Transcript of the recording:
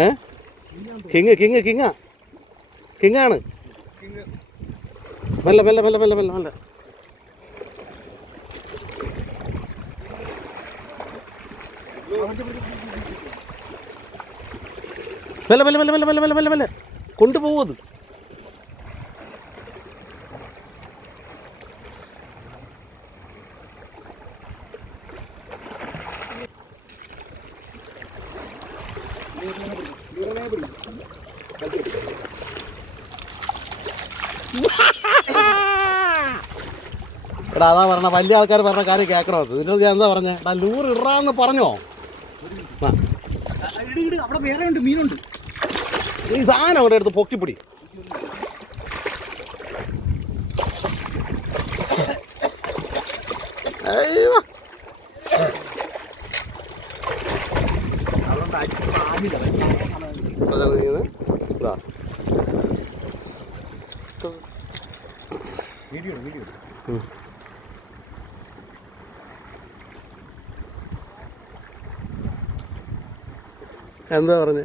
ഏ കിങ്ങാണ്. മെല്ലെ മെല്ലെ മെല്ലെ മെല്ലെ മെല്ലെ മെല്ലെ. മെല്ലെ മെല്ലെ മെല്ലെ മെല്ലെ മെല്ലെ മെല്ലെ മെല്ലെ മെല്ലെ കൊണ്ടുപോകും അത്. എടാ അതാ പറഞ്ഞ വലിയ ആൾക്കാർ പറഞ്ഞ കാര്യം കേൾക്കണോ? ഇതിൻ്റെ ഞാൻ എന്താ പറഞ്ഞേ? എടാ ലൂറ് ഇടാന്ന് പറഞ്ഞോ? അവിടെ വേറെ ഉണ്ട്, മീനുണ്ട്. ഈ സാധനം അവിടെ എടുത്ത് പൊക്കിപ്പിടി. അയ്യോ എന്താ പറഞ്ഞേ?